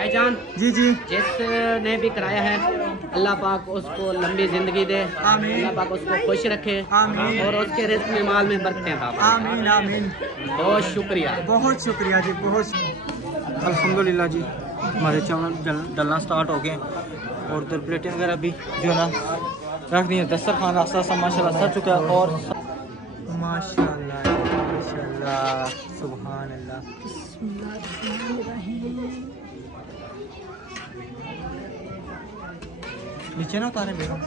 भाईजान जी जी, जिसने भी कराया है अल्लाह पाक उसको लंबी जिंदगी दे, आमीन। अल्लाह पाक उसको खुश रखे, आमीन। और उसके रिस्क में माल में बरकतें अता फरमाए। आमीन आमीन। बहुत शुक्रिया, बहुत शुक्रिया जी, बहुत। अल्हम्दुलिल्लाह जी, हमारे चावल डलना स्टार्ट हो गए और उधर प्लेटें वगैरह भी जो है ना रख दी है। दस्तरखान रास्ता सा माशाल्लाह सज चुका है और माशाल्लाह माशाल्लाह सुभान अल्लाह। नीचे ना उतारे बेगम,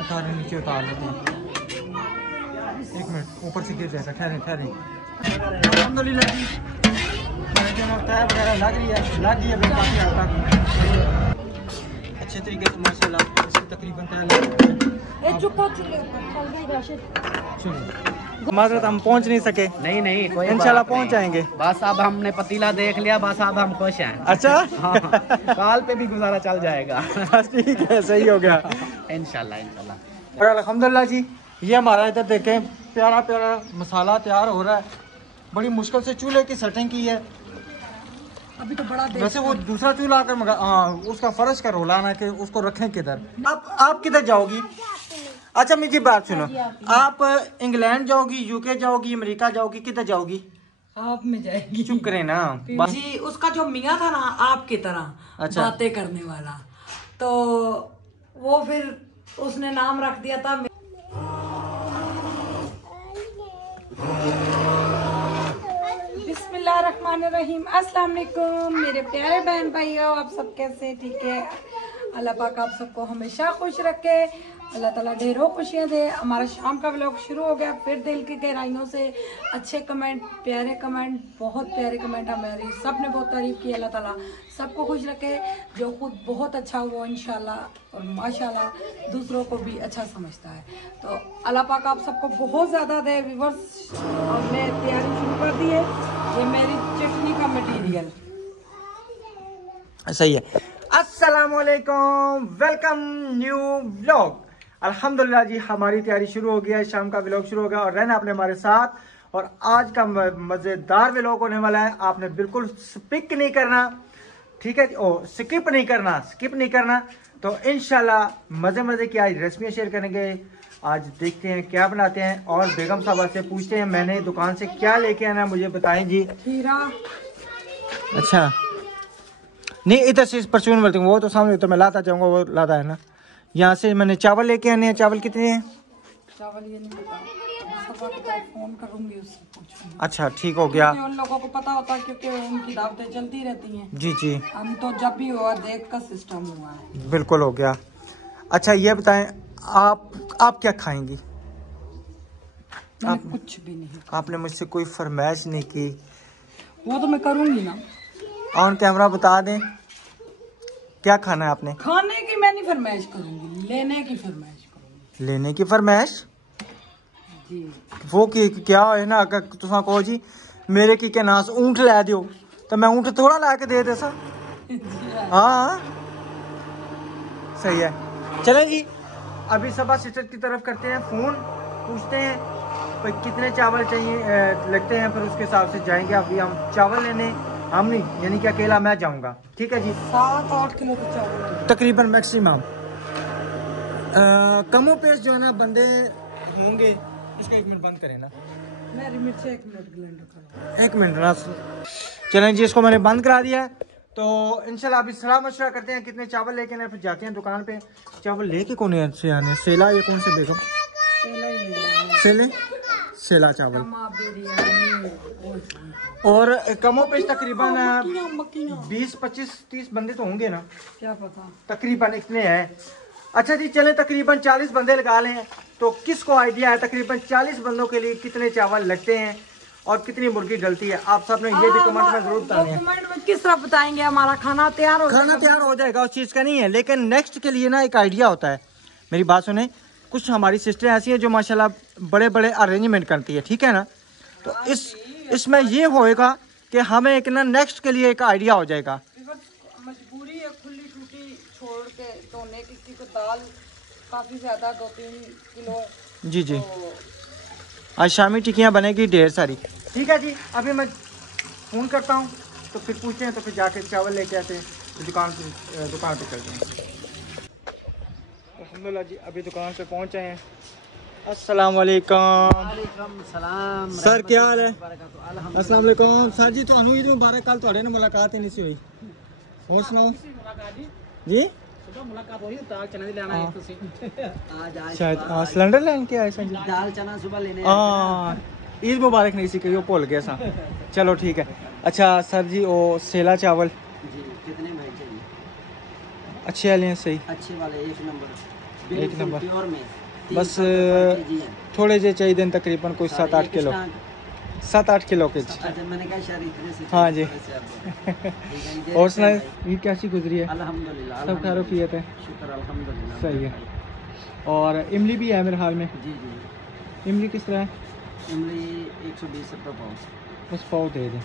उतारे नीचे उतार लेते हैं। एक मिनट, ऊपर से गिर जाएगा, ठहरे ठहरे। अल्हम्दुलिल्लाह जी, तैयार वगैरह लग रही है काफ़ी हद तक अच्छे तरीके से माशाल्लाह। इसकी तकरीबन माजरत हम पहुंच नहीं सके। नहीं कोई इंशाल्लाह बात पहुंच नहीं। जाएंगे। बस अब हमने पतीला देख लिया, बस अब हम खुश हैं। अच्छा हाँ, काल पे भी गुजारा चल जाएगा। बस ठीक है, सही हो गया इंशाल्लाह इंशाल्लाह। और अल्हम्दुलिल्लाह जी, ये हमारा इधर देखें प्यारा प्यारा मसाला तैयार हो रहा है। बड़ी मुश्किल से चूल्हे की सेटिंग की है। अभी तो बड़ा वैसे वो दूसरा चूल्हा आकर मगा, उसका फर्श का रोला ना कि उसको रखें किधर। आप किधर जाओगी? अच्छा मेरी बात सुनो, आप इंग्लैंड जाओगी, यूके जाओगी, अमेरिका जाओगी, किधर जाओगी? आप में जाएगी। चुप करें ना जी, उसका जो मियाँ था ना आपकी तरह अच्छा। बातें करने वाला, तो वो फिर उसने नाम रख दिया था। बिस्मिल्लाहिर्रहमानिर्रहीम। अस्सलाम वालेकुम मेरे प्यारे बहन भाइयों, आप सब कैसे? ठीक है, अल्लाह पाक आप सबको हमेशा खुश रखे, अल्लाह ताला ढेरों खुशियाँ दे। हमारा शाम का व्लॉग शुरू हो गया, फिर दिल की गहराइयों से अच्छे कमेंट, प्यारे कमेंट, बहुत प्यारे कमेंट हमारी सब ने बहुत तारीफ़ की। अल्लाह ताला सबको खुश रखे, जो खुद बहुत अच्छा हुआ इंशाल्लाह और माशाल्लाह दूसरों को भी अच्छा समझता है। तो अल्लाह पाक आप सबको बहुत ज़्यादा दे। व्यूअर्स, हमने तैयारी शुरू कर दी है। ये मेरी चटनी का मटीरियल सही है। अस्सलाम वालेकुम, वेलकम न्यू व्लॉग। अल्हम्दुलिल्लाह जी, हमारी तैयारी शुरू हो गया है, शाम का व्लॉग शुरू हो गया और रहना आपने हमारे साथ। और आज का मज़ेदार व्लॉग होने वाला है, आपने बिल्कुल स्किप नहीं करना, ठीक है? स्किप नहीं करना। तो इंशाल्लाह मज़े मज़े की आज रेसिपियाँ शेयर करेंगे। आज देखते हैं क्या बनाते हैं और बेगम साहबा से पूछते हैं मैंने दुकान से क्या लेके आना, मुझे बताएं जी। खीरा। अच्छा नहीं, इधर से परचून बोलते हैं, वो तो सामने तो मैं लाता जाऊंगा, वो लाता है ना। यहाँ से मैंने चावल लेके आने हैं। चावल कितने हैं? चावल ये नहीं पता, सबा की तरफ फोन करूंगी, उससे पूछूंगी। अच्छा ठीक हो गया। उन लोगों को पता होता है क्योंकि उनकी दावतें चलती रहती हैं। जी जी, हम तो जब भी हुआ देख का सिस्टम हुआ है। बिल्कुल हो गया। अच्छा ये बताएं, आप क्या खाएंगी? मैंने कुछ भी नहीं, आपने मुझसे कोई फरमाइश नहीं की। वो तो मैं करूंगी ना। ऑन कैमरा बता दें क्या खाना है आपने? खाने की मैं नहीं फरमाइश करूंगी, लेने की फरमाइश करूंगी। लेने की फरमाइश जी। वो की क्या है ना, अगर तुसा कहो जी मेरे की क्या नास ऊँट ला दियो तो मैं ऊँट थोड़ा ला के दे सा। हाँ सही है। चलें जी, अभी सबा सिस्टर की तरफ करते हैं फ़ोन, पूछते हैं भाई कितने चावल चाहिए लगते हैं, फिर उसके हिसाब से जाएंगे। अभी हम चावल लेने, हम नहीं यानी कि अकेला मैं जाऊंगा, ठीक है जी। 7-8 किलो का चावल तकरीबन मैक्सिमम। कमो पेश जो है ना बंदे होंगे। इसका 1 मिनट बंद करें ना, मेरी मिर्च 1 मिनट ग्राइंड करो। 1 मिनट ना। चलें जी, इसको मैंने बंद करा दिया है। तो इंशाल्लाह अभी सलाह मशवरा करते हैं कितने चावल लेके आने, फिर जाते हैं दुकान पे। चावल लेके कौन से आने? सेला ये कौन से बेगम? सेला चावल। और कमो पेश तकरीबन 20, 25, 30 बंदे तो होंगे ना, क्या पता, तकरीबन इतने हैं। अच्छा जी चलें, तकरीबन 40 बंदे लगा लें। तो किसको आइडिया है तकरीबन 40 बंदों के लिए कितने चावल लगते हैं और कितनी मुर्गी डलती है? आप सब ने ये भी कमेंट में जरूर बताएं। कमेंट में किस तरह बताएंगे? हमारा खाना तैयार हो जाएगा, उस चीज़ का नहीं है, लेकिन नेक्स्ट के लिए ना एक आइडिया होता है। मेरी बात सुने, कुछ हमारी सिस्टर ऐसी है जो माशाल्लाह बड़े बड़े अरेंजमेंट करती है, ठीक है ना? तो इसमें ये होएगा कि हमें एक ना नेक्स्ट के लिए एक आइडिया हो जाएगा। मजबूरी है खुली टूटी छोड़ के धोने की, क्योंकि दाल काफी ज्यादा 2-3 किलो। जी जी, आज शामी टिक्कियाँ बनेगी ढेर सारी। ठीक है जी, अभी मैं फ़ोन करता हूँ तो फिर पूछते हैं, तो फिर जाके चावल लेके आते हैं, तो दुकान पे चलते हैं। अल्हम्दुलिल्लाह जी अभी दुकान पे पहुंचे हैं। अस्सलाम वालेकुम सलाम सर, क्या हाल है? अस्सलाम वालेकुम सर जी, ਤੁਹਾਨੂੰ ईद मुबारक। कल ਤੁਹਾਡੇ ਨਾਲ मुलाकात ही नहीं सी हुई, और सुनाओ जी। मुलाकात हुई दाल चना दी लेना है तुसी आज शायद सिलेंडर लेने के आए सन जी। दाल चना सुबह लेने हाँ, ईद मुबारक नहीं सी कही, वो भूल गया सा। चलो ठीक है। अच्छा सर जी, वो सेला चावल जी कितने भाई चाहिए? अच्छे वाले हैं? सही, अच्छे वाले एक नंबर, एक नंबर। प्योर में बस थोड़े जे चाहिए तकरीबन कोई 7-8 किलो, 7-8 किलो के। अच्छा मैंने कहा शायद इतने से। हाँ जी। जी और सुनाए, ईद कैसी गुजरी है? अल्हम्दुलिल्लाह सब खैरियत है? शुक्र अल्हम्दुलिल्लाह। सही है। और इमली भी है मेरे हाल में। जी जी इमली किस तरह है? इमली 120 रुपये पाव। बस पाव दे दें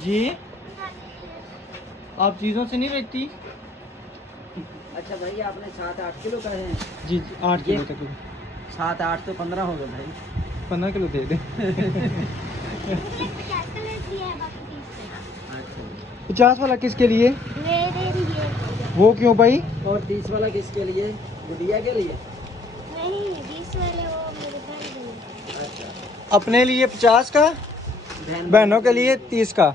जी। आप चीज़ों से नहीं बेचती? अच्छा भाई आपने 7-8 किलो कहे हैं? जी 8 किलो तक। 7-8 तो 15 हो गए भाई। 15 किलो दे दें। 50 वाला किसके लिए? मेरे लिए। वो क्यों भाई? और 30 वाला किसके लिए? गुड़िया के लिए? नहीं 20 वाले वो मेरे भाई के लिए। अच्छा अपने लिए 50 का, बहनों के लिए 30 का।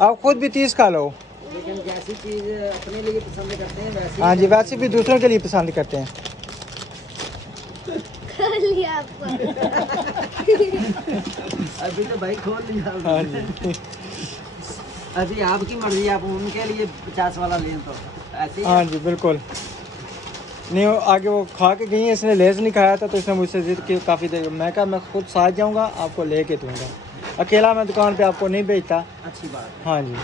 आप खुद भी 30 का लो। लेकिन जैसी चीज़ अपने लिए पसंद करते हैं वैसे। हाँ जी, वैसे भी दूसरों के लिए पसंद करते हैं। खोल लिया आपको। अभी तो भाई खोल लिया हाँ आपने। जी। अभी आपकी मर्जी, आप उनके लिए 50 वाला लें तो ऐसे ही। हाँ जी बिल्कुल। नहीं वो आगे वो खा के गई है, इसने लेस नहीं खाया था तो इसने मुझसे जिद की काफ़ी देर। मैं कहा मैं खुद साथ जाऊंगा, आपको लेके दूंगा, अकेला मैं दुकान पे आपको नहीं भेजता। अच्छी बात है। हाँ जी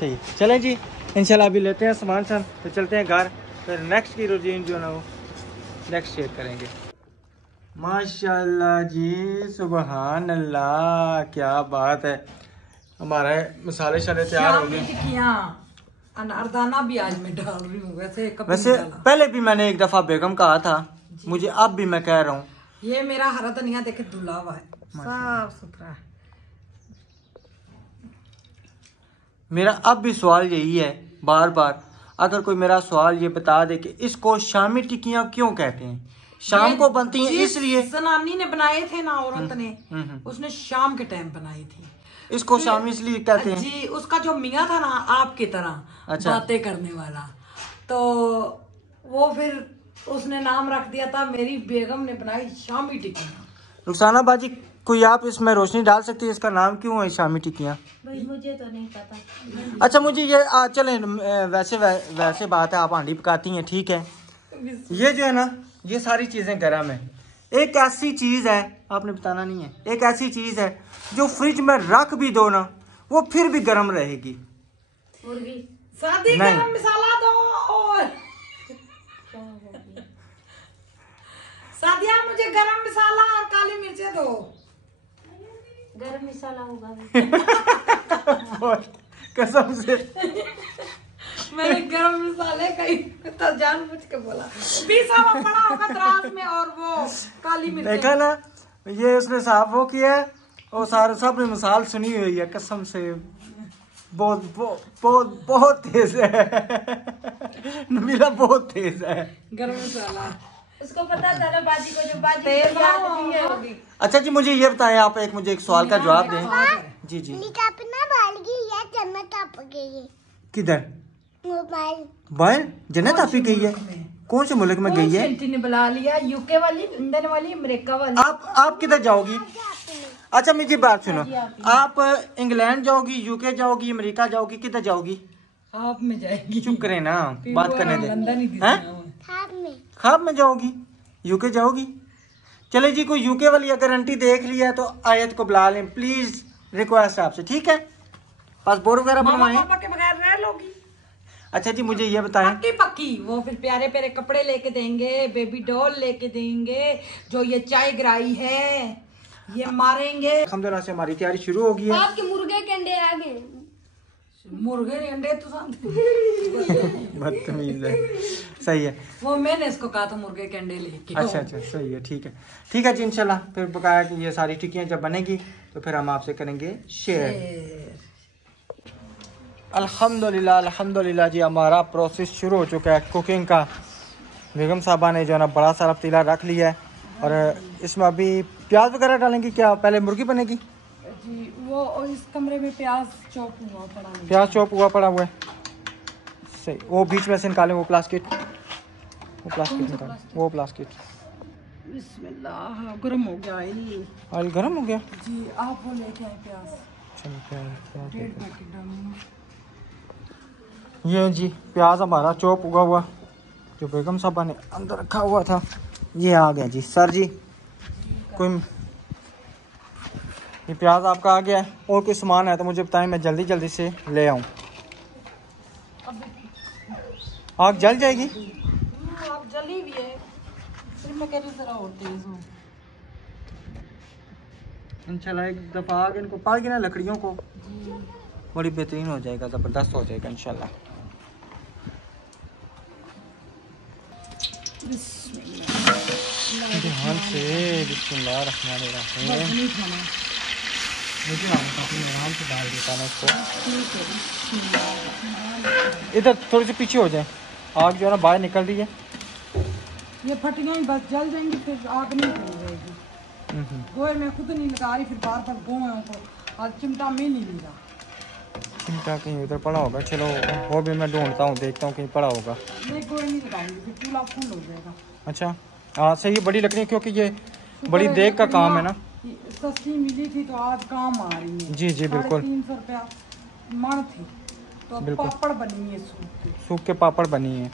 सही। चलें जी इंशाल्लाह अभी लेते हैं सामान सन, तो चलते हैं घर, फिर नेक्स्ट की रूटीन जो है ना वो नेक्स्ट शेयर करेंगे। माशाल्लाह जी, सुबहान अल्लाह, क्या बात है। हमारे मसाले शाले तैयार हो गए। टिक्कियाँ अनारदाना भी आज मैं डाल रही हूँ। वैसे कभी वैसे नहीं डाला। पहले भी मैंने एक दफ़ा बेगम कहा था, मुझे अब भी मैं कह रहा हूँ। ये मेरा हरा धनिया देखे धुला हुआ है, साफ सुथरा है। मेरा अब भी सवाल यही है बार बार, अगर कोई मेरा सवाल ये बता दे कि इसको शामी टिक्कियाँ क्यों कहते हैं? शाम को बनती हैं इसलिए? जनानी ने बनाए थे ना, औरत ने, उसने शाम के टाइम बनाई थी। इसको शामी इसलिए कहते हैं? जी उसका जो मियाँ था ना आपकी तरह, अच्छा। बातें करने वाला, तो वो फिर उसने नाम रख दिया था। मेरी बेगम ने बनाई शामी टिक्कियाँ। रुखसाना बाजी, कोई आप इसमें रोशनी डाल सकती है, इसका नाम क्यों है शामी टिक्कियाँ? भाई मुझे तो नहीं पता। अच्छा मुझे ये चलें, वैसे बात है, आप हांडी पकाती हैं ठीक है। ये जो है ना, ये सारी चीज़ें गर्म है। एक ऐसी चीज़ है, आपने बताना नहीं है, एक ऐसी चीज़ है जो फ्रिज में रख भी दो ना वो फिर भी गर्म रहेगी। मुर्गी। शादी नहीं। गरम मसाला दो और सादिया मुझे गरम मसाला और काली मिर्चें दो। गरम मसाला होगा। कसम से मैंने गरम मसाले का ही तो जानबूझ के बोला। पीसा हुआ पड़ा होगा त्रास में, और वो काली मिर्च देखा ना, ये उसने साफ वो किया है और सारे सब ने मिसाल सुनी हुई है कसम से। बहुत बहुत बहुत बहुत तेज है नबीला, बहुत तेज है गरम मसाला। उसको पता था ना बाजी को, जो बाजी तेज को याद नहीं है होगी। अच्छा जी मुझे ये बताएं, आप मुझे एक सवाल का जवाब दें। जी जी। अपना बाल की या जन्नत आप गई है? किधर? मोबाइल। बाहर जन्नत आपी गई है? कौन से मुल्क में गई है? आंटी ने बुला लिया, यूके वाली, लंदन वाली, अमेरिका वाली। आप किधर जाओगी? अच्छा मेरी बात सुनो, आप इंग्लैंड जाओगी, यूके जाओगी, अमेरिका जाओगी, किधर जाओगी? आप में जाएगी। चुप करें ना, बात करने दे। लंदन ही हैं? खाब में। खाब में जाओगी, यूके जाओगी? चले जी, कोई यूके वाली अगर आंटी देख लिया तो आयत को बुला लें प्लीज, रिक्वेस्ट आपसे, ठीक है? पासपोर्ट वगैरह मामा बनवाएं। पापा के बगैर रह लोगी? अच्छा जी मुझे ये बताएं। पक्की पक्की। वो फिर प्यारे प्यारे कपड़े लेके देंगे, बेबी डॉल लेके देंगे, जो ये चाय गिराई है ये मारेंगे। अल्हम्दुलिल्लाह से हमारी तैयारी शुरू हो गई है। आपके मुर्गे के अंडे आ गए। मुर्गे नहीं अंडे तो बदतमीज है। सही है। वो मैंने इसको कहा था मुर्गे के अंडे लेके। अच्छा अच्छा सही है, ठीक है, ठीक है जी। इंशाल्लाह फिर बकाया कि ये सारी टिक्कियाँ जब बनेगी तो फिर हम आपसे करेंगे शेयर। अल्हम्दुलिल्लाह अल्हम्दुलिल्लाह जी, हमारा प्रोसेस शुरू हो चुका है कुकिंग का। बेगम साहबा ने जो है ना बड़ा सारा पतीला रख लिया है और इसमें अभी प्याज वगैरह डालेंगे। क्या पहले मुर्गी बनेगी? जी, वो इस कमरे में प्याज चॉप हुआ पड़ा है। प्याज चॉप हुआ पड़ा हुआ है, सही। वो बीच में से निकालें, वो प्लास्टिक निकालें, वो प्लास्टिक। बिस्मिल्लाह, गर्म हो गया ऑयल। ऑयल गर्म हो गया जी, आप वो लेके आए प्याज। चलो प्याज 1.5 पैकेट डालूंगा। ये जी प्याज हमारा चॉप हुआ हुआ जो बेगम साहबा ने अंदर रखा हुआ था ये आ गया जी। सर जी कोई ये प्याज आपका आ गया है, और कोई सामान है तो मुझे बताएं, मैं जल्दी जल्दी से ले आऊँ। आग जल जाएगी? आप जली भी है, फिर मैं कह रही जरा और तेज हो। इंशाल्लाह एक दफ़ा आग इनको पाल के ना लकड़ियों को बड़ी बेहतरीन हो जाएगा, ज़बरदस्त हो जाएगा इंशाल्लाह। ध्यान से बिस्मिल्लाहिर्रहमानिर्रहीम। मुझे आराम से डाल देता ना इसको। इधर थोड़ी सी पीछे हो जाए, आग जो है ना बाहर निकल रही है। ये फटियाँ ही बस जल जाएंगी, फिर आग नहीं फैल जाएगी। गोए में खुद नहीं लगा रही, फिर बार बार गोयों को आज चिमटा में नहीं मिला। चिमटा कहीं उधर पड़ा होगा, चलो वो भी मैं ढूंढता हूँ, देखता हूँ कहीं पड़ा होगा। नहीं, गोए नहीं लगाएंगे, फिर चूल्हा फुल हो जाएगा। अच्छा हाँ सही है, बड़ी लकड़ी, क्योंकि ये बड़ी देख का काम है ना। सस्ती मिली थी तो आज काम आ रही है। जी जी बिल्कुल। 350 रुपया मन थी तो अब पापड़ बनी है सूख के पापड़ बनी है।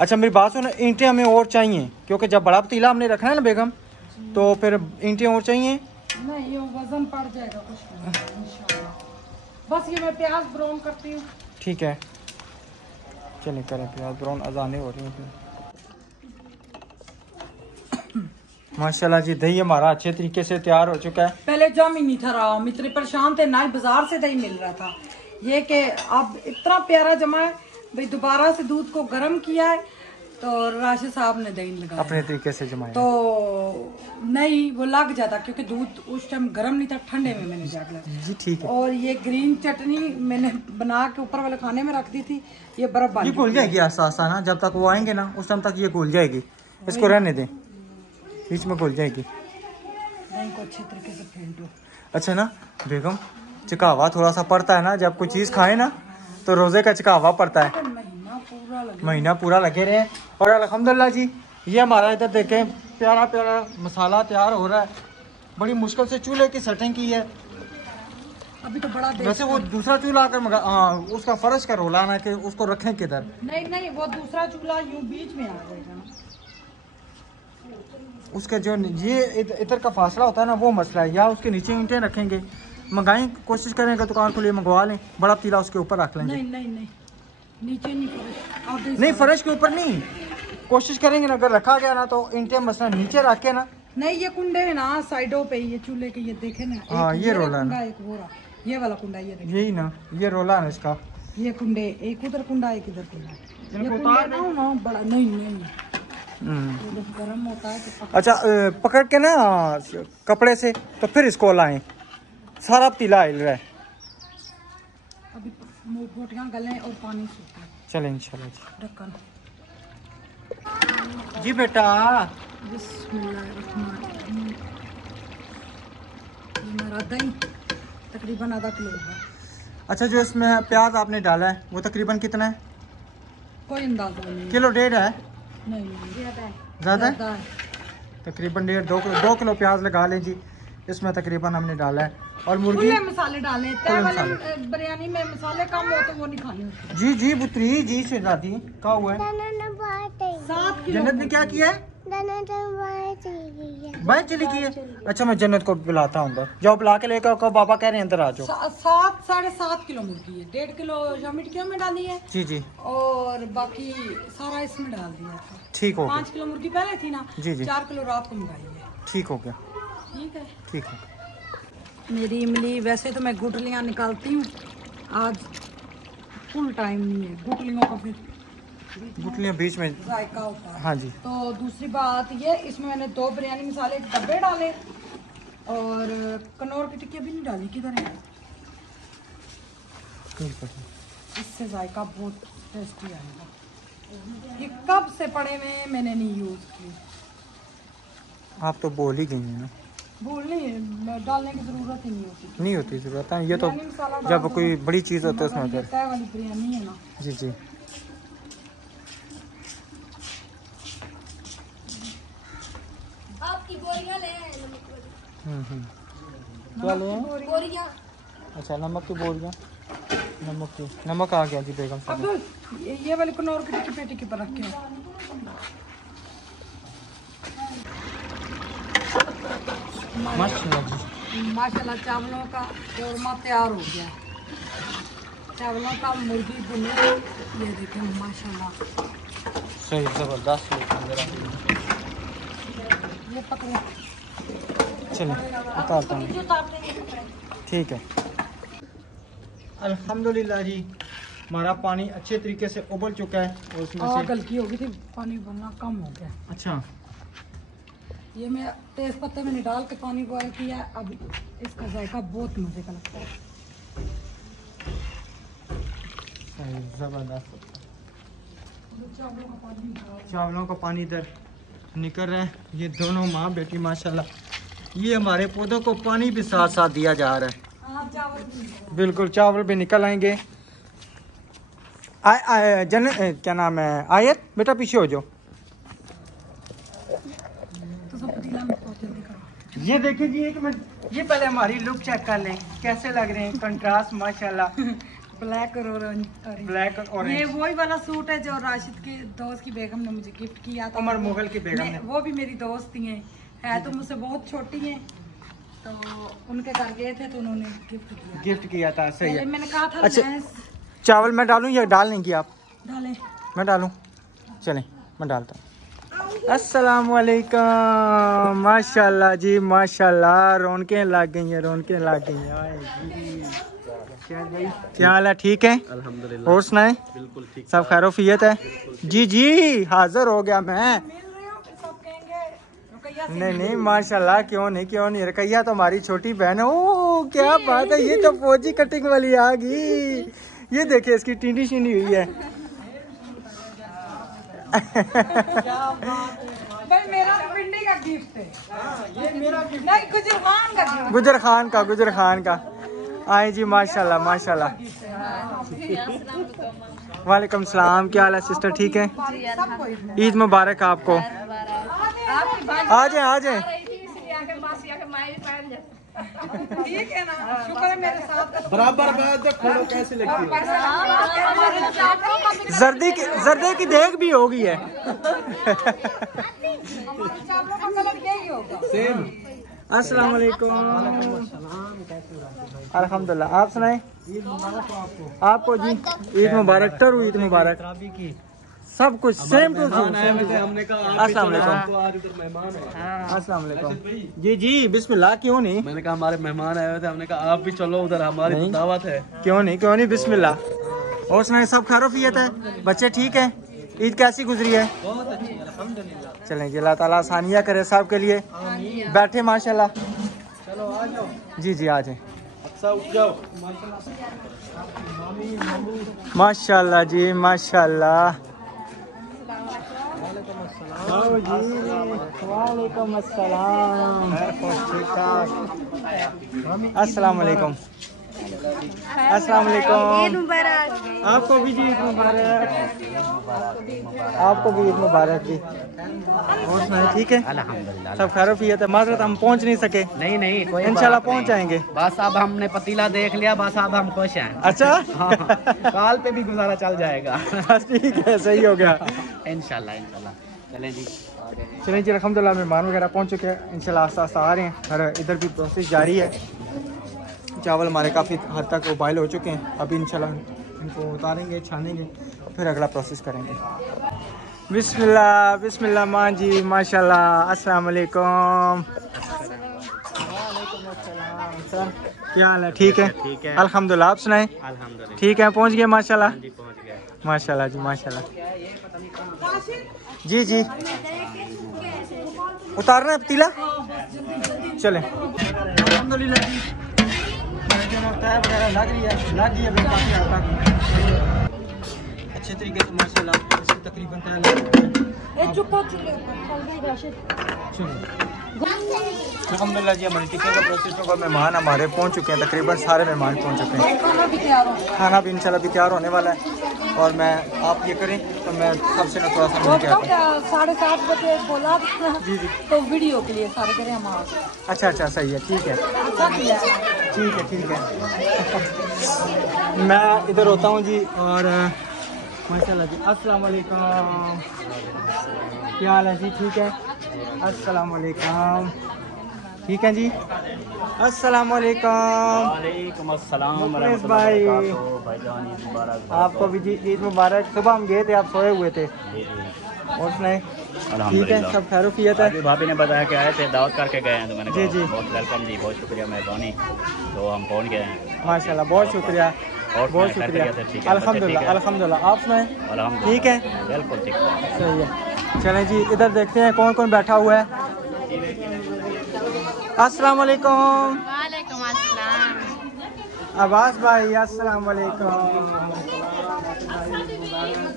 अच्छा मेरी बात सुनो, ईंटें हमें और चाहिए, क्योंकि जब बड़ा पतीला हमने रखना है ना बेगम, तो फिर ईंटें और चाहिए। नहीं, ये वजन पड़ जाएगा कुछ नहीं इंशाल्लाह। बस ये मैं प्याज ब्राउन करती हूँ। ठीक है चलिए करें प्याज ब्राउन, अजाने हो रही हैं। माशाल्लाह जी दही हमारा अच्छे तरीके से तैयार हो चुका है। पहले जम ही नहीं था रहा, हम इतने परेशान थे, ना ही बाजार से दही मिल रहा था। ये कि अब इतना प्यारा जमा है भाई, दोबारा से दूध को गर्म किया है तो राशिद साहब ने दही लगाया अपने तरीके से जमाया तो नहीं वो लग जाता, क्योंकि दूध उस टाइम गर्म नहीं था, ठंडे में मैंने जागला। जी ठीक है। और ये ग्रीन चटनी मैंने बना के ऊपर वाले खाने में रख दी थी, ये बर्फ बन ये घुल जाएगी आस्ता आस्ता ना, जब तक वो आएंगे ना उस टाइम तक ये घुल जाएगी। इसको रहने दें, बीच में घुल जाएगी। दही को अच्छे तरीके से फेंटो। अच्छा ना बेगम, चिकावा थोड़ा सा पड़ता है ना, जब कोई चीज़ खाए ना तो रोज़े का चिकावा पड़ता है। महीना पूरा लगे रहे। और अल्हम्दुलिल्लाह जी ये हमारा इधर देखें प्यारा प्यारा मसाला तैयार हो रहा है। बड़ी मुश्किल से चूल्हे की सेटिंग की है। अभी तो बड़ा वैसे वो दूसरा चूल्हा आकर मगर हाँ उसका फर्ज का रोला ना कि उसको रखें किधर। नहीं नहीं, वो दूसरा चूल्हा यूं बीच में आ जाएगा ना, उसके जो ये इधर का फासला होता है ना वो मसला है। या उसके नीचे ईंटें रखेंगे, मंगाई कोशिश करेंगे दुकान को लिए मंगवा लें, बड़ा पतीला उसके ऊपर रख लेंगे। नहीं नहीं नहीं, नीचे नहीं फर्श, नहीं फर्श के ऊपर नहीं, कोशिश करेंगे ना, अगर रखा गया ना तो ईंटें मसला नीचे रख के ना। नहीं ये कुंडे है ना साइडों पे, ये चूल्हे के ये देखे ना। हाँ ये रोला है ना, एक वो रहा, ये वाला कुंडा, ये देखे यही ना, ये रोला है इसका। ये कुंडे, एक उधर कुंडा एक इधर कुंडा। ये इनको कुंडा ना ना बड़ा नहीं नहीं, ये जब गर्म होता है तो अच्छा पकड़ के ना कपड़े से, तो फिर इसको लाएं, सारा पतीला हिल रहा है। अभी बोटियाँ गलें और पानी सूखे। चले इंशाल्लाह जी। ढक्कन। जी बेटा बिस्मिल्लाहिर्रहमानिर्रहीम। ये मेरा दही तकरीबन आधा किलो होगा। अच्छा जो इसमें प्याज आपने डाला है वो तकरीबन कितना है? कोई अंदाजा नहीं। किलो डेढ़ है? नहीं ज़्यादा है। ज़्यादा है? तकरीबन 2 किलो प्याज लगा लें जी। इसमें तकरीबन हमने डाला है। और मुर्गी खुले मसाले डाले, तय वाले बिरयानी में मसाले कम हो तो वो नहीं खाने होते। जी जी पुत्री जी से दादी कहा हुआ है। 7 किलो जन्नत ने क्या किया है? बाहर चली गई है। अच्छा मैं जन्नत को बुलाता हूँ अंदर, जाओ बुला के लेकर कहो बाबा कह रहे हैं अंदर आ जाओ। 7-7.5 किलो मुर्गी है, 1.5 किलो मिर्चियों में डाली है जी जी, और बाकी सारा इसमें डाल दिया था। ठीक हो गया। 5 किलो मुर्गी पहले थी ना जी जी, 4 किलो रात को मंगाई है। ठीक हो गया। ठीक है ठीक है। मेरी इमली, वैसे तो मैं गुठलियाँ निकालती हूँ, आज फुल टाइम नहीं है, गुठलियों का फिर गुठलियाँ बीच में जायका होता है। हाँ जी। तो दूसरी बात ये, इसमें मैंने 2 बिरयानी मसाले के डब्बे डाले और कनौर की टिक्की भी नहीं डाली, किधर है? इससे जायका बहुत टेस्टी आएगा। ये कब से पड़े हुए हैं, मैंने नहीं यूज़ की। आप तो बोल ही गई हैं ना, बोलने डालने की ज़रूरत ही नहीं होती ज़रूरत है। ये तो बिरयानी मसाला डाल जब दो। कोई बड़ी चीज़ होती है उसमें मगर ये फिर। तय वाली बिरयानी है ना। जी जी। आपकी बोरियां ले आए, क्या ले हैं? बोरियां। अच्छा, नमक की बोरियाँ। नमक आ गया जी बेगम साहब। अब ये वाली कनौर की टिक्की पेटी के ऊपर रखे माशाल्लाह जी। माशाल्लाह चावलों का कौरमा तैयार हो गया। चावलों का मुर्गी बने, ये देखें माशाल्लाह। सही ज़बरदस्त। ये पकड़े। चलिए उतारता हूँ। ठीक है। अल्हम्दुलिल्लाह जी, हमारा पानी अच्छे तरीके से उबल चुका है और उसमें से गलती हो गई थी, पानी बनना कम हो गया। अच्छा, ये मैं तेज पत्ते में डाल के पानी बॉयल किया। अब इसका जायका बहुत मजे का लगता है। सही ज़बरदस्त। चावलों का पानी इधर निकल रहा है। ये दोनों माँ बेटी माशाल्लाह, ये हमारे पौधों को पानी भी साथ साथ दिया जा रहा है। बिल्कुल, चावल भी निकल आएंगे। क्या नाम है आयत, बेटा पीछे हो जाओ। ये देखिए जी, एक मिनट, ये पहले हमारी लुक चेक कर लें, कैसे लग रहे हैं, कंट्रास्ट माशाल्लाह। ब्लैक और ऑरेंज। ब्लैक और ये ऑरेंज। वही वाला सूट है जो राशिद के दोस्त की बेगम ने मुझे गिफ्ट किया था। उमर मुगल की बेगम ने। वो भी मेरी दोस्त ही है तो मुझसे बहुत छोटी है, तो उनके घर गए थे तो उन्होंने गिफ्ट किया था। सही है। मैंने कहा था अच्छा, मैं चावल मैं डालूं या डाल लेंगी आप? डालें। मैं डालूं? चलें, मैं डालता हूँ। अस्सलामुअलैकुम। माशाल्लाह जी माशाल्लाह, रौनकें लग गई हैं, रौनकें लग गई हैं। आए जी। क्या हाल है? ठीक है अल्हम्दुलिल्लाह। और सुनाए? बिल्कुल ठीक, सब खैरोफियत है? जी जी, हाजिर हो गया मैं। नहीं माशाल्लाह, क्यों नहीं। रकैया तो हमारी छोटी बहन है। ओह क्या बात है, ये तो फौजी कटिंग वाली आ गई। ये देखिए इसकी टींडी शींडी हुई है। भाई मेरा तो पिंडी का गिफ्ट है। ये मेरा गिफ्ट नहीं, गुजर खान का गिफ्ट। गुजर खान का। आए जी माशाल्लाह माशाल्लाह। वालेकुम सलाम, क्या हाल है सिस्टर, ठीक है? ईद मुबारक आपको। आ जाए। ठीक है ना, शुक्र है मेरे साथ बराबर बात है, खोलो कैसे लगती है। जर्दे की देख भी होगी है। चावलों का कलर यही होगा। सेम। अस्सलाम वालेकुम। अल्हम्दुलिल्लाह, आप सुनाए? आपको जी ईद मुबारक। टरू ईद मुबारक। सब कुछ सेम टू सेम। हमने कहा अस्सलाम वालेकुम। आज इधर मेहमान है। अस्सलाम वालेकुम। जी जी, बिस्मिल्लाह। क्यों नहीं? मैंने कहा हमारे मेहमान आए हुए थे, हमने कहा आप भी चलो उधर, हमारी तो दावत है। क्यों नहीं, बिस्मिल्लाह। और सुनाए, सब खैरियत है? बच्चे ठीक है? ईद कैसी गुजरी है? बहुत अच्छी, अल्हम्दुलिल्लाह। चलें जी, अल्लाह ताला आसानियाँ करे सब के लिए। बैठे माशाल्लाह। चलो आ जाओ। जी आ जाए। अच्छा उठ जाओ। माशाल्लाह जी माशाल्लाह। आओ जी, वालेकुम अस्सलाम। अस्सलाम वालेकुम। अस्सलाम वालेकुम। आपको भी जी ईद मुबारक। आपको भी ईद मुबारक जी। और सुनाए, ठीक है? अल्हम्दुलिल्लाह, सब खैरियत है? माजरत हम पहुंच नहीं सके, नहीं कोई इंशाल्लाह बात पहुंच नहीं। जाएंगे। बस अब हमने पतीला देख लिया, बस अब हम खुश हैं। अच्छा। हाँ, काल पे भी गुजारा चल जाएगा। ठीक है, सही हो गया। इंशाल्लाह। चलें जी। चलें जी, अल्हम्दुलिल्लाह मेहमान वगैरह पहुंच चुके हैं। इंशाल्लाह आस्ता आस्ता आ रहे हैं और इधर भी प्रोसेस जारी है। चावल हमारे काफ़ी हद तक उबाइल हो चुके हैं। अभी इंशाल्लाह इनको उतारेंगे, छानेंगे, फिर अगला प्रोसेस करेंगे। बिस्मिल्लाह माँ जी माशाल्लाह। अस्सलाम वालेकुम। क्या हाल है? ठीक है? ठीक है अल्हम्दुलिल्लाह। आप सुनाएं? अल्हम्दुलिल्लाह। ठीक है, पहुंच गए माशाल्लाह। जी पहुंच गए। माशाल्लाह जी माशाल्लाह। जी उतारना है पतीला? चले। अल्हम्दुलिल्लाह जी, जो है तय वगैरह लग रही है अभी काफ़ी हद तक अच्छे तरीके से माशाल्लाह इसकी तकरीबन तय लग रही है। अल्हम्दुलिल्लाह जी हमारी टिक्के का प्रोसेस होगा। मेहमान हमारे पहुंच चुके हैं, तकरीबन सारे मेहमान पहुंच चुके हैं। खाना भी इंशाल्लाह भी तैयार होने वाला है। और मैं आप ये करें तो मैं सबसे ना थोड़ा सा मिल के आता हूं। 7:30 बजे बोला जी जी तो वीडियो के लिए सारे करें हम अच्छा सही है, ठीक है मैं इधर होता हूँ जी। और माशाल्लाह जी अस्सलाम वालेकुम, क्या हाल है जी? ठीक है, अस्सलाम वालेकुम, ठीक है जी, अस्सलाम वालेकुम। वालेकुम अस्सलाम मुखलिस भाई, भाईजान ईद मुबारक। आपको भी जी ईद मुबारक। सुबह हम गए थे, आप सोए हुए थे। और सुनाए? ठीक है, सब खैरियत है। भाभी ने बताया कि आए थे, दावत करके गए हैं, तो मैंने जी कहा जी बहुत वेलकम जी, बहुत शुक्रिया, मेहरबानी। तो हम पहुंच गए हैं माशाल्लाह, बहुत शुक्रिया, और बहुत शुक्रिया। अल्हम्दुलिल्लाह अल्हम्दुलिल्लाह, आप सुनाए? ठीक है, बिल्कुल ठीक है। सही है। चलें जी इधर देखते हैं कौन कौन बैठा हुआ है। अस्सलाम वालेकुम। वालेकुम अस्सलाम। अब्बास भाई अस्सलाम वालेकुम,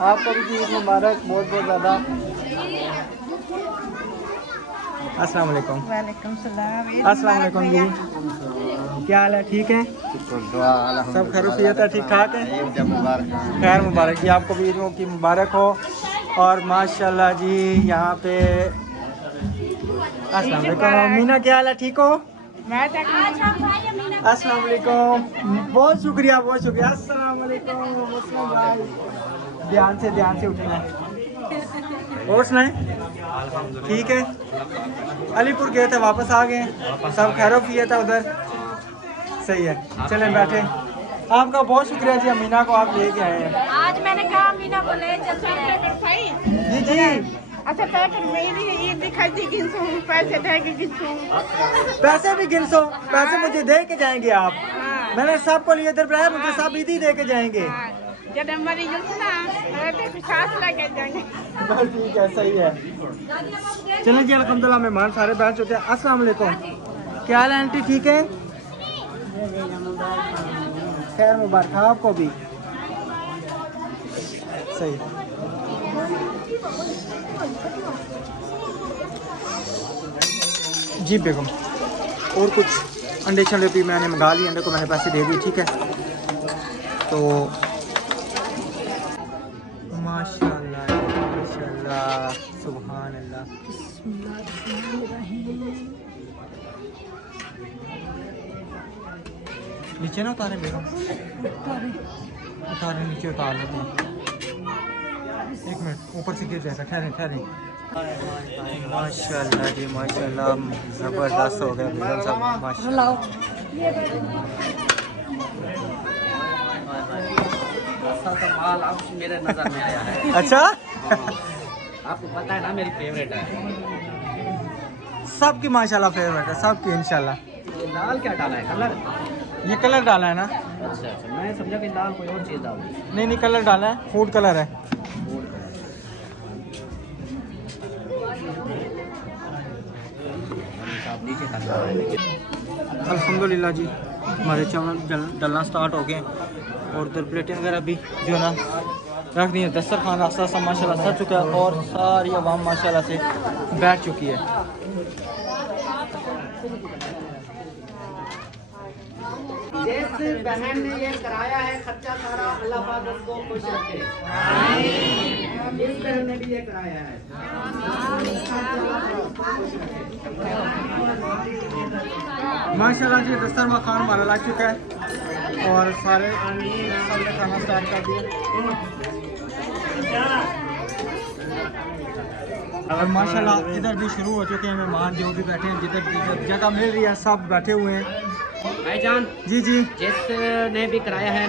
आपको भी ईद मुबारक बहुत बहुत ज़्यादा। अस्सलाम वालेकुम। वालेकुम सलाम। अस्सलाम वालेकुम जी, क्या हाल है? ठीक है, सब खैरियत है, ठीक ठाक है। खैर मुबारक जी, आपको भी ईद की मुबारक हो। और माशाल्लाह जी यहाँ पे अस्सलाम वालेकुम। मीना क्या हाल है? ठीक हो? अस्सलाम वालेकुम, बहुत शुक्रिया अस्सलाम वालेकुम। मुस्लिम भाई ध्यान से उठना है। और सुनाए? ठीक है, अलीपुर गए थे, वापस आ गए, सब खैरियत है उधर। सही है, चलें बैठे। आपका बहुत शुक्रिया जी, अमीना को आप लेके आए हैं। आज मैंने कहा मीना को ले चलते हैं। जी अच्छा पैकेट मेरी ये दिखाई थी, गिनसो पैसे दे के गिनसो। पैसे भी गिनसो, पैसे मुझे दे के जाएंगे आप? मैंने सबको लिए इधर बुलाया, मुझे सब इधर दे के जाएंगे। जब हमारी ना साथ लगे जाएंगे। बस ठीक है, सही है। चलिए जी अल्हम्दुलिल्लाह मेहमान सारे बैठ चुके हैं। अस्सलाम वालेकुम, क्या हाल है आंटी? ठीक है, खैर मुबारक आपको भी। सही, जी बेगम। और कुछ अंडे शंडे भी मैंने मंगा लिए, अंडे को मैंने पैसे दे दिए, ठीक है। तो माशाल्लाह माशाल्लाह सुभान अल्लाह। नीचे ना उतारे बेगम, उतारे नीचे उतार लेते हैं। एक मिनट, ऊपर से गिर जाएगा, ठहरे। माशाल्लाह जी माशाल्लाह, ज़बरदस्त हो गया बेगम साहब, माशाल्लाह। माल अब मेरे नजर में आया है। अच्छा आपको पता है ना मेरी फेवरेट है। सबकी माशाल्लाह फेवरेट है, सबकी इंशाल्लाह। ये लाल क्या डाला है? कलर? ये कलर डाला है ना? अच्छा, मैं समझा कि लाल कोई और चीज़ डाल। नहीं कलर डाला है, फूड कलर है। अल्हम्दुलिल्लाह जी हमारे चावल डलना स्टार्ट हो गए और उधर प्लेटें वगैरह भी जो है ना रख दी है। दस्तरखान रास्ता सब माशाल्लाह सज चुका है और सारी आवाम माशाल्लाह से बैठ चुकी है। जिस बहन ने ये कराया है खर्चा सारा, अल्लाह पाक उसको खुश रखे। इस बहन ने भी ये कराया है। माशाल्लाह जी दस्तरखान हमारा लग चुका है और सारे सबने खाना स्टार्ट कर दिया। और माशाल्लाह इधर भी शुरू हो चुके हैं मेहमान, जो भी बैठे हैं, जिधर जगह मिल रही है सब बैठे हुए हैं। भाईजान जी जिसने भी कराया है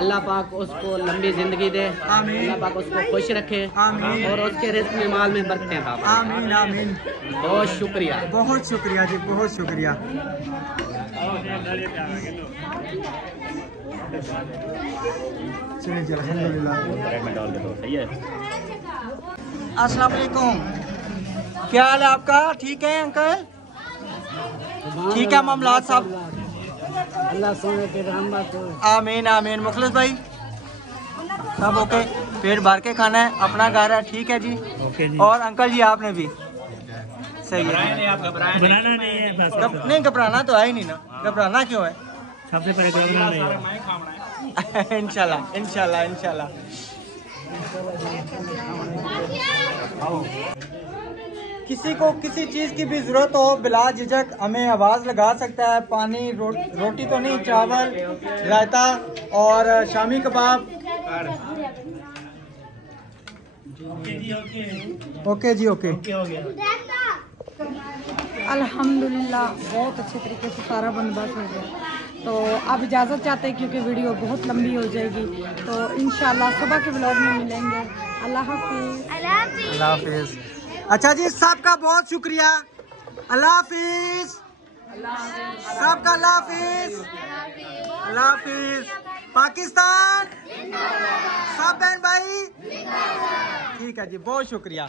अल्लाह पाक उसको लंबी जिंदगी दे, आमीन। अल्लाह पाक उसको खुश रखे, आमीन। और उसके रिज़्क़ में माल में बरकतें अता फरमाए। आमीन आमीन। बहुत शुक्रिया जी, बहुत शुक्रिया। चलिए जी अल्हम्दुलिल्लाह। सही है। अस्सलाम वालेकुम, क्या हाल है आपका? ठीक है अंकल? ठीक है मामलात साहब, अल्लाह सोने पे रहमत हो। आमीन आमीन। मुखलिस भाई सब ओके, पेट भर के खाना है, अपना घर है, ठीक है जी। ओके जी। और अंकल जी आपने भी सही है। बनाना नहीं है बस। नहीं घबराना तो है ही नहीं ना, घबराना क्यों है? सबसे पहले घबराना नहीं है। इंशाल्लाह इंशाल्लाह इंशाल्लाह। किसी को किसी चीज़ की भी ज़रूरत हो बिला झिझक हमें आवाज़ लगा सकता है। पानी रोटी तो नहीं, चावल, रायता और शामी कबाब। ओके जी ओके। अल्हम्दुलिल्लाह बहुत अच्छे तरीके से सारा बंदोबस्त हो गया। तो अब इजाज़त चाहते हैं क्योंकि वीडियो बहुत लंबी हो जाएगी। तो इंशाल्लाह सुबह के व्लॉग में मिलेंगे। अल्लाह हाफिज़। अल्लाह हाफिज़। अच्छा जी, सबका बहुत शुक्रिया। अल्लाह हाफिज़ सबका, अल्लाह हाफिज़, अल्लाह हाफिज़। पाकिस्तान सब बहन भाई, ठीक है जी, बहुत शुक्रिया।